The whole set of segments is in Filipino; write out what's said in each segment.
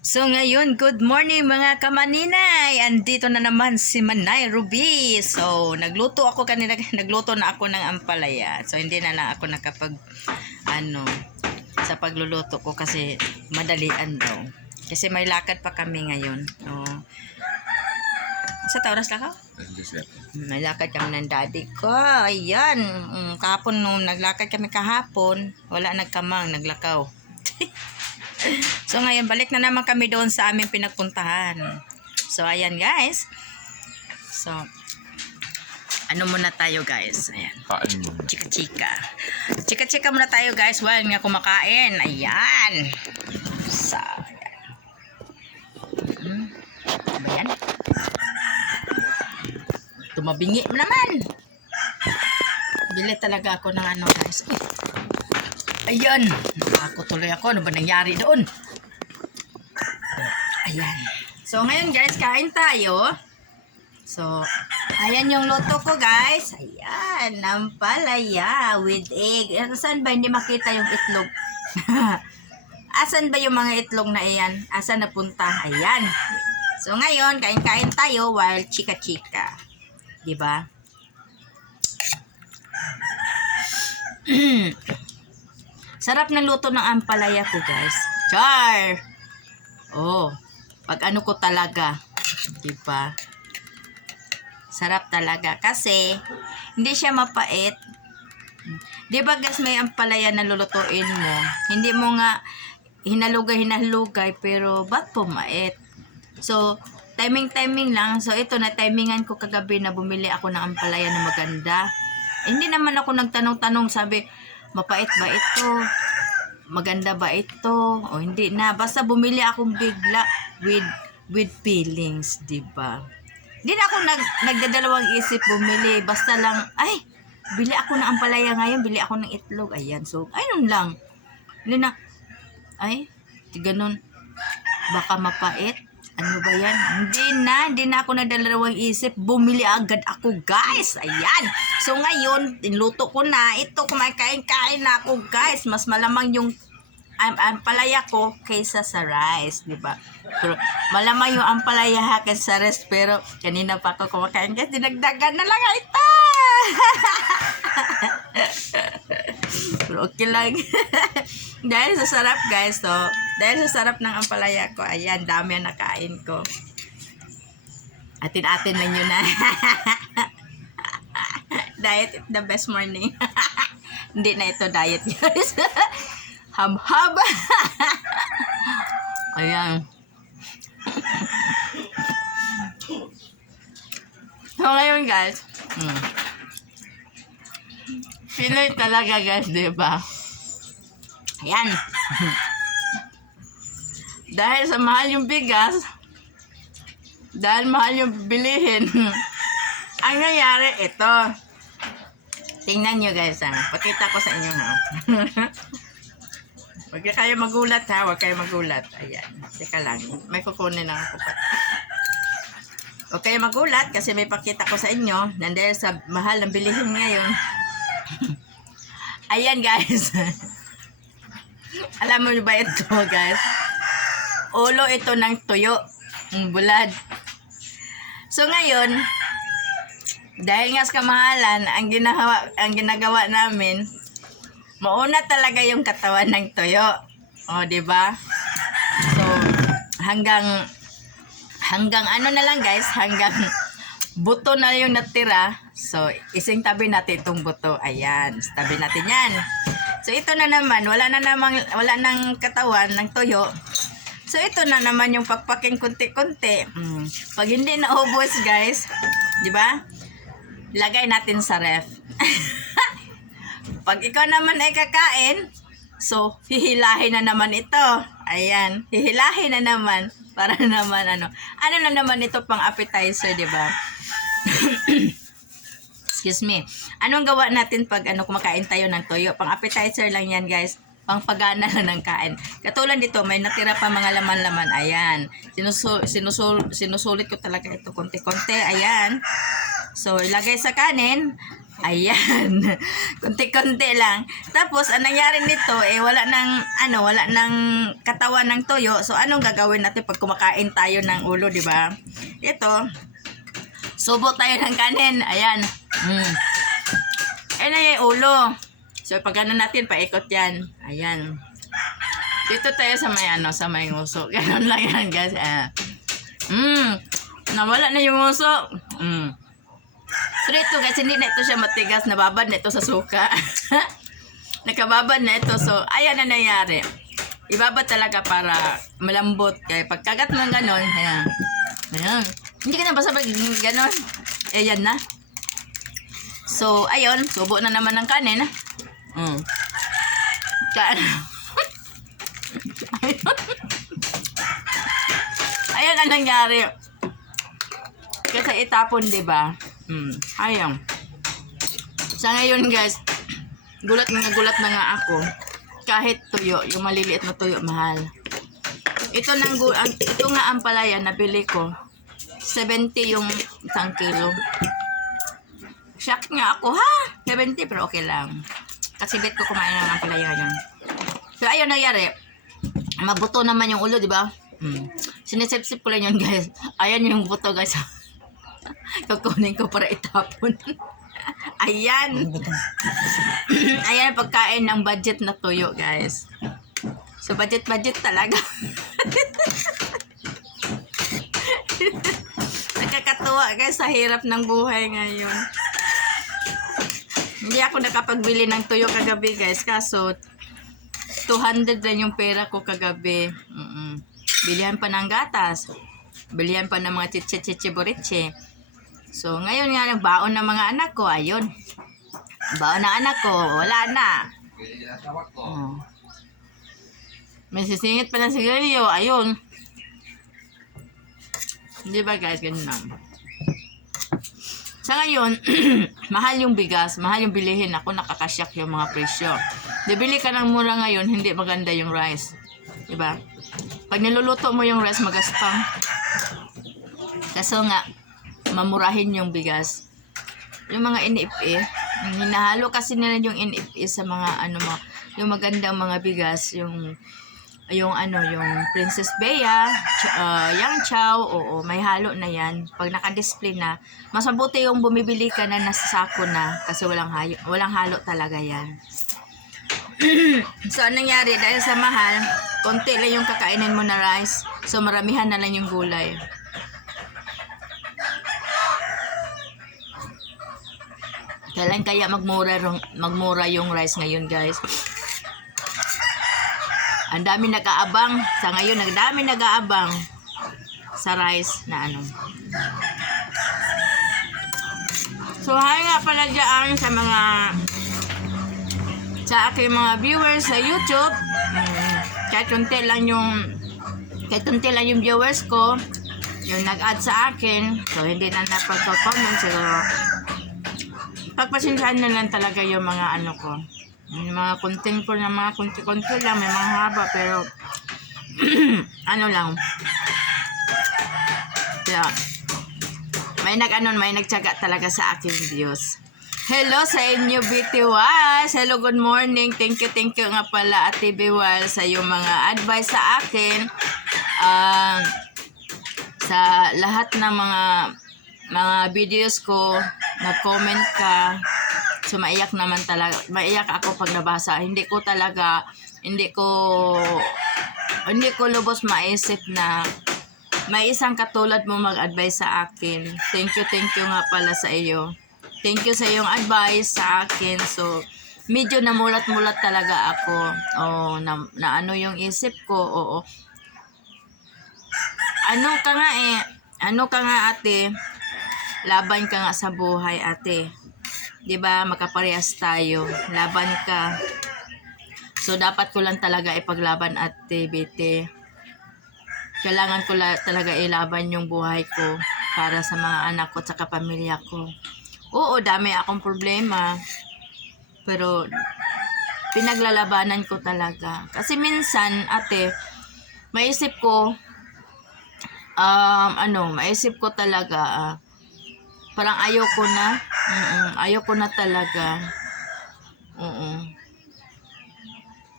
So ngayon, good morning mga kamaninay. Andito na naman si Manay Ruby. So nagluto ako kanina, nagluto na ako ng ampalaya. So hindi na lang ako nakapag sa pagluluto ko kasi madalian daw. Kasi may lakad pa kami ngayon. So, sa oras lang ako? May lakad kami ng daddy ko. Ayan. Kahapon nung naglakad kami kahapon, wala nagkamang, naglakaw. So ngayon, balik na naman kami doon sa aming pinagpuntahan. So ayan guys. So, ano muna tayo guys? Ayan. Chika-chika. Chika-chika muna tayo guys while nga kumakain. Ayan. So, ayan. Ano ba yan? Tumabingi mo naman. Bili talaga ako ng ano guys. Ayan. Ako tuloy ako. Ano ba nangyari doon? Ayan. So ngayon guys, kain tayo. So, ayan yung luto ko guys. Ayan. Ampalaya with egg. Asan ba? Hindi makita yung itlog. Asan ba yung mga itlog na iyan? Asan napunta? Ayan. So ngayon, kain-kain tayo while chika-chika. Diba? Sarap ng luto ng ampalaya ko guys. Char! Oh, pag ano ko talaga. Diba? Sarap talaga. Kasi, hindi siya mapait. Diba guys, may ampalaya na lulutuin mo. Hindi mo nga hinalugay, pero ba't pumait? So, timing lang. So, ito na timingan ko kagabi na bumili ako ng ampalaya na maganda. Hindi naman ako nagtanong-tanong, sabi, mapait ba ito? Maganda ba ito? O hindi na. Basta bumili akong bigla with feelings, diba? Hindi na ako nagdadalawang isip bumili. Basta lang, ay, bili ako ng ampalaya ngayon, bili ako ng itlog. Ayan, so, ayun lang. Hindi na, ay, ganun. Baka mapait. Ano ba yan? Hindi na ako nagdalawang isip. Bumili agad ako, guys. Ayan. So, ngayon, niluto ko na. Ito, kumakain-kain na ako, guys. Mas malamang yung ampalaya ko kaysa sa rice, di ba? Pero, malamang yung ampalaya kaysa sa rice. Pero, kanina pa ako kumakain, guys. Dinagdagan na lang ito. Pero, okay lang. Dahil sa sarap guys, to. Dahil sa sarap ng ampalaya ko, ayan, dami ang nakain ko. Atin-atin lang yun na. Diet is the best morning. Hindi na ito diet guys. Hab-hab. Ayan. So ngayon guys, Pinoy talaga guys, diba? Ayan. Dahil sa mahal yung bigas, dahil mahal yung bilihin, ang nangyari ito. Tingnan nyo guys ha. Pakita ko sa inyo ha. Huwag kayo magulat ha. Huwag kayo magulat. Ayan. Teka lang. May kukunin lang ako. Huwag kayo magulat kasi may pakita ko sa inyo. Dahil sa mahal ng bilihin ngayon. Ayan guys. Alam mo ba ito guys? Ulo ito ng tuyo. Bulad. So ngayon, dahil nga sa kamahalan, ang ginagawa namin, mauna talaga yung katawan ng tuyo. O, di ba? So, hanggang ano na lang guys, hanggang buto na yung natira. So, ising tabi natin itong buto. Ayan, tabi natin yan. So, ito na naman, wala nang katawan ng tuyo. So, ito na naman yung pakpaking kunti-kunti. Pag hindi naubos, guys, di ba? Lagay natin sa ref. Pag ikaw naman ay kakain, so, hihilahin na naman ito. Ayan, hihilahin na naman. Para naman, ano na naman ito pang appetizer, di ba? Excuse me. Anong gawa natin pag kumakain tayo ng toyo? Pang appetizer lang yan, guys. Pang pagana lang ng kain. Katulad dito, may natira pa mga laman-laman. Ayan. Sinusulit ko talaga ito konti-konti. Ayan. So, ilagay sa kanin. Ayan. Kunti-kunti lang. Tapos, ang nangyari nito, wala nang katawan ng tuyo. So, anong gagawin natin pag kumakain tayo ng ulo, di ba? Ito, subo tayo ng kanin. Ayan. Ayan na yung ulo. So, pag ano natin, paikot yan. Ayan. Dito tayo sa may nguso. Ganon lang yan, guys. Nawala na yung nguso. So ito guys, hindi na ito siya matigas, nababad na ito sa suka. Nakababad na ito. So, ayan na nangyari. Ibabad talaga para malambot. Kaya pagkagat ng ganon, ayan. Ayan. Hindi ka na basta pag ganon. Ayan na. So, ayun. Subo na naman ng kanin. Ayan ang nangyari. Kasi itapon, diba? Ayun. Sa ngayon guys, gulat na nga ako. Kahit tuyo, yung maliliit na tuyo, mahal. Ito nga ang palaya, nabili ko. 70 yung 1 kilo. Shock nga ako, ha? 70, pero okay lang. Kasi bet ko kumain ng ampalaya yun. So, ayun nangyari. Mabuto naman yung ulo, diba? Sinisip-sip ko lang yun, guys. Ayan yung buto, guys. Kukunin ko para itapon. Ayan. Ayan pagkain ng budget na tuyo, guys. So, budget talaga. Nakakatuwa, guys, sa hirap ng buhay ngayon. Hindi ako nakapagbili ng tuyo kagabi, guys. Kaso, 200 lang yung pera ko kagabi. Bilihan pa ng gatas. Bilihan pa ng mga chiche-chiche-boriche. So, ngayon nga, nagbaon ng mga anak ko. Ayun. Baon ng anak ko. Wala na. May sisingit pa ng sigarilyo. Ayun. Di ba, guys? Ganun lang. Sa ngayon, mahal yung bigas. Mahal yung bilihin. Ako nakakasyak yung mga presyo. Bili ka ng mura ngayon, hindi maganda yung rice. Di ba? Pag niluluto mo yung rice, magaspang. Kaso nga, mamurahin yung bigas. Yung mga NFA, hinahalo kasi nila yung NFA sa mga yung magandang mga bigas, yung Princess Bea, Yang Chow, may halo na yan. Pag naka-display na, mas mabuti yung bumibili ka na nasa sako na kasi walang halo talaga yan. So, anong nangyari? Dahil sa mahal, konti lang yung kakainin mo na rice. So, maramihan na lang yung gulay. Kailan kaya magmura yung rice ngayon, guys? Ang dami nag-aabang. Sa ngayon, ang dami nag-aabang sa rice na So, hi nga pala dyan sa aking mga viewers sa YouTube. Kahit konti lang yung viewers ko, yung nag-add sa akin. So, hindi na napagko-comment. Siguro, pagpasensyahan na lang talaga yung mga ko. Yung mga content ko na mga konti-konti lang. May mga haba, pero lang. Kaya, may nagtyaga talaga sa aking views. Hello sa inyo, BTY. Hello, good morning. Thank you nga pala, Ate Biwal, sa iyong mga advice sa akin. Sa lahat ng mga videos ko, nag-comment ka. So, maiyak naman talaga. Maiyak ako pag nabasa. Hindi ko lubos maisip na may isang katulad mo mag-advise sa akin. Thank you nga pala sa iyo. Thank you sa iyong advice sa akin. So, medyo namulat-mulat talaga ako. Na yung isip ko. Ano ka nga ate? Laban ka nga sa buhay, ate. 'Di ba? Makaparehas tayo. Laban ka. So, dapat ko lang talaga ipaglaban, ate BT. Kailangan ko talaga ilaban yung buhay ko para sa mga anak ko at sa pamilya ko. Oo, dami akong problema. Pero, pinaglalabanan ko talaga. Kasi minsan, ate, maisip ko talaga, Parang ayoko na. Ayoko na talaga.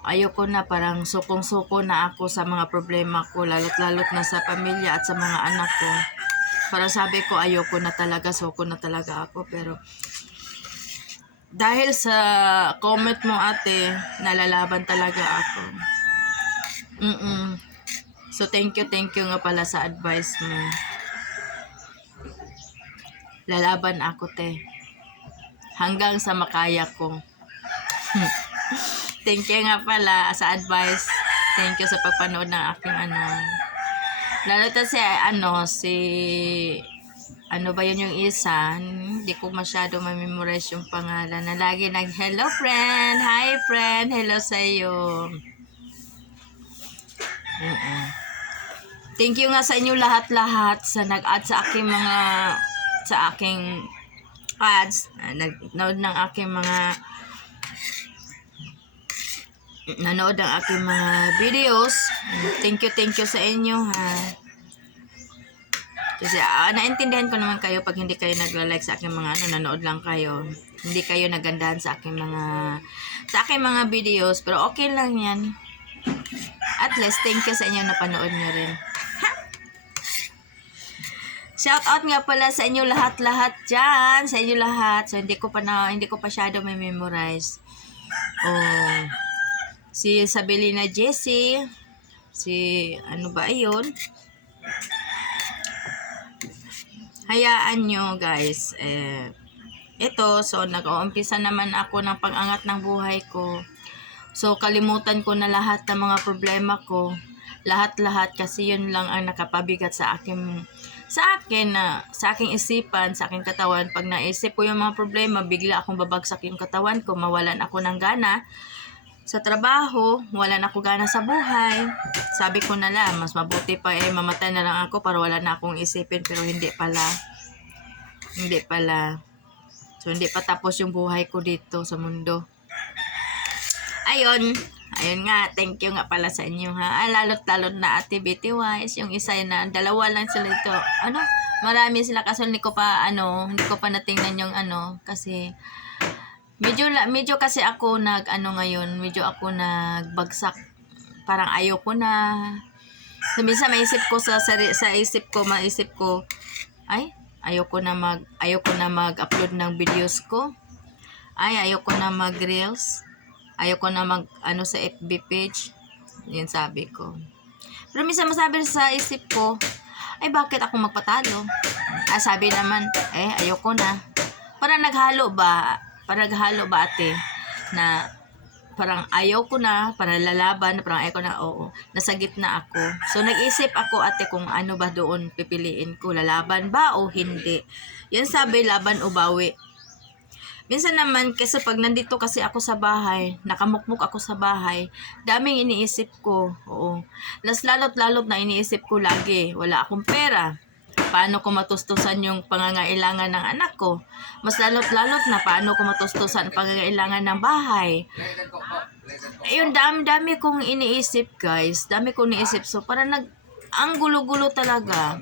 Ayoko na, parang sukong-suko na ako sa mga problema ko, lalot-lalot na sa pamilya at sa mga anak ko. Parang sabi ko, ayoko na talaga, suko na talaga ako. Pero dahil sa comment mo, ate, nalalaban talaga ako. So thank you nga pala sa advice mo. Lalaban ako, te. Hanggang sa makaya ko. Thank you nga pala sa advice. Thank you sa pagpanood ng aking lalo to ano ba yun yung isa? Hindi ko masyado ma-memorize yung pangalan na lagi hello friend, hi friend, hello sa'yo. Thank you nga sa inyo lahat-lahat sa nag-add sa aking ads, nag-nood ng aking nanood ng aking mga videos. Thank you sa inyo, ha. Kasi naintindihan ko naman kayo pag hindi kayo nagla-like sa aking mga nanood lang kayo. Hindi kayo nagandahan sa aking mga videos, pero okay lang 'yan. At least thank you sa inyo na panood niyo rin. Shout out nga pala sa inyo lahat-lahat diyan, sa inyo lahat. So hindi ko pa shadow may memorize. Si Isabelina Jessie, si ano ba ayun? Hayaan nyo guys, ito, so nag-uumpisa naman ako ng pag-angat ng buhay ko. So kalimutan ko na lahat ng mga problema ko, lahat-lahat, kasi yun lang ang nakapabigat sa aking isipan, sa aking katawan. Pag naisip ko yung mga problema, bigla akong babagsak yung katawan ko, mawalan ako ng gana sa trabaho, wala na ako gana sa buhay. Sabi ko na lang, mas mabuti pa mamatay na lang ako para wala na akong isipin, pero hindi pala. So hindi pa tapos yung buhay ko dito sa mundo. Ayun nga, thank you nga pala sa inyo, ha. Lalot-lalot na activity wise, yung isa na, dalawa lang sila ito. Marami sila kasi hindi ko pa natingnan yung kasi medyo kasi ako ngayon, medyo ako nagbagsak. Parang ayoko na. So, minsan maisip ko maisip ko, ay, ayoko na mag-upload ng videos ko. Ay, ayoko na mag-reels. Ayoko na sa FB page. Yan sabi ko. Pero minsan masabi sa isip ko, ay, bakit ako magpatalo? Sabi naman, ayoko na. Parang naghalo ba ate, na parang ayaw ko na, parang lalaban, parang ayaw ko na, nasa gitna ako. So nag-isip ako, ate, kung ano ba doon pipiliin ko, lalaban ba o hindi. Yan sabi, laban o bawi. Minsan naman, kasi pag nandito kasi ako sa bahay, nakamukmuk ako sa bahay, daming iniisip ko, lalot na iniisip ko lagi, wala akong pera. Paano ko matustusan yung pangangailangan ng anak ko? Mas lalot na paano ko matustusan ang pangangailangan ng bahay? Yung dami kong iniisip, guys. Dami kong iniisip. So, parang ang gulo-gulo talaga.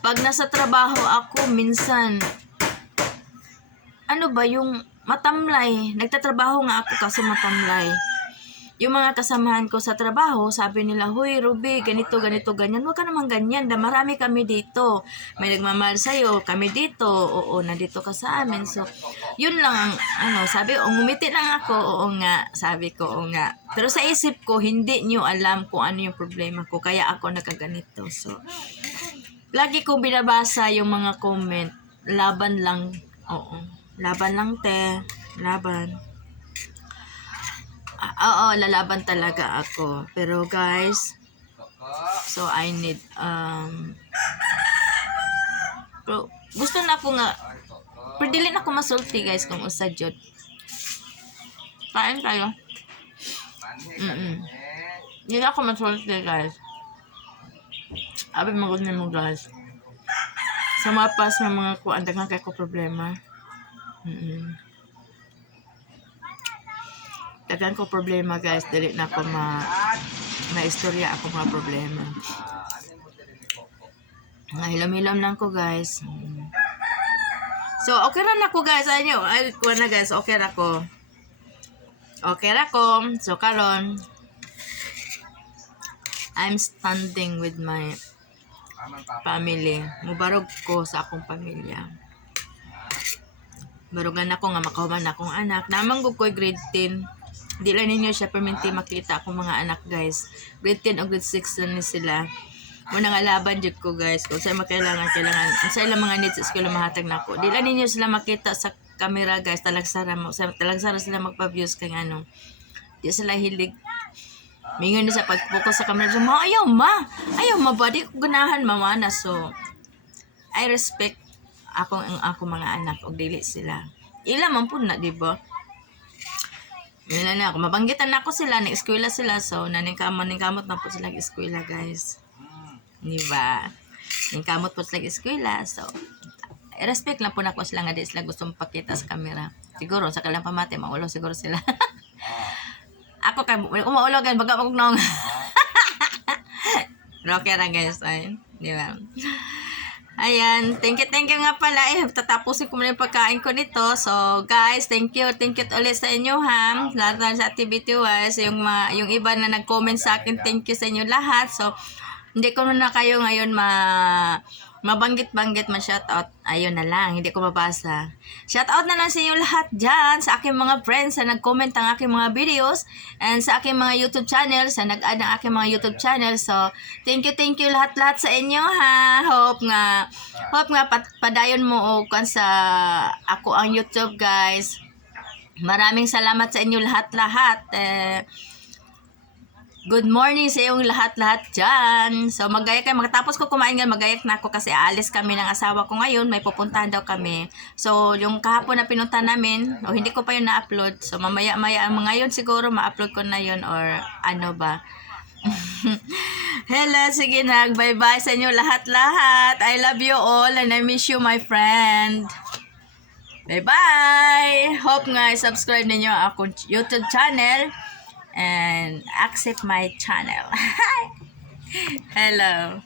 Pag nasa trabaho ako, minsan, yung matamlay. Nagtatrabaho nga ako kasi matamlay. Yung mga kasamahan ko sa trabaho, sabi nila, "Hoy, Ruby, ganito, ganyan." Huwag ka naman ganyan. Marami kami dito. May nagmamahal sa'yo. Kami dito. Oo, nandito ka sa amin. So, yun lang ang, sabi, ngumiti lang ako. Oo nga. Sabi ko, oo nga. Pero sa isip ko, hindi nyo alam kung ano yung problema ko. Kaya ako nagkaganito. So, lagi kong binabasa yung mga comment. Laban lang. Oo. Laban lang, te. Laban. Lalaban talaga ako. Pero guys, so I need pero gusto na ako nga, pero dili na ako masulti, guys, kung usad jud. Kain tayo. Hindi na ako masulti, guys. Abi magudnin mo, guys. Sa mapas ng mga kuan, daghan kay ko problema. Dagan ko problema, guys. Dili na ako ma-istorya ako mga problema. Hilom-hilom lang ko, guys. So, okay ra na ko guys. Ano, ay, kuha na guys. Okay ra ko. Okay ra ko. So, karon I'm standing with my family. Mubarog ko sa akong pamilya. Barugan ako nga makahuman akong anak. Namanggog ko grade 10. Di lang ninyo siya perminti makita akong mga anak guys. Grade 10 o grade 6 lang ni sila. Muna nga laban dyan ko guys. Kung sa'yo kailangan. Kung sa'yo lang mga needs sa eskwela mahatag na ako. Di lang ninyo sila makita sa camera guys. Talagsara sila magpa-views kay ano. Di sila hilig. Mingon na sa pag-focus sa camera. So, ayaw ma ba? Di ko ganahan mamana. So, I respect ako mga anak. O dili sila. Ila man po na, di ba? Yun na ako. Mabanggitan na ako sila. Na-eskwela sila. So, naningkamot na po sila eskwela guys. Diba? Ningkamot po sila eskwela. So, respect lang po na ko sila nga di sila gusto magpakita sa camera. Siguro, sa kalang pamati, maulo siguro sila. Ako kay umaulo gan baga magnong. Rocker ra guys ay, di ba? Ayan, thank you nga pala. Tatapusin ko muna yung pagkain ko nito. So, guys, thank you ulit sa inyo ha. Lahat na sa activity wise, yung iba na nag-comment sa akin, thank you sa inyo lahat. So, hindi ko na kayo ngayon mabanggit-banggit ma-shoutout. Ayun na lang, hindi ko mabasa. Shoutout na lang sa inyo lahat dyan, sa aking mga friends na nag-comment ang aking mga videos, and sa aking mga YouTube channel, sa nag-add ng aking mga YouTube channel. So, thank you lahat-lahat sa inyo ha. Hope nga padayon mo o sa ako ang YouTube guys. Maraming salamat sa inyo lahat-lahat. Good morning sa iyong lahat-lahat dyan. So, magtapos ko kumain nga, magayak na ako kasi aalis kami ng asawa ko ngayon. May pupuntahan daw kami. So, yung kahapon na pinunta namin, hindi ko pa yun na-upload. So, mamaya-maya, ngayon siguro ma-upload ko na yun or ano ba. Hello, sige na. Bye-bye sa inyo lahat-lahat. I love you all and I miss you, my friend. Bye-bye! Hope nga subscribe ninyo akong YouTube channel and accept my channel. Hello.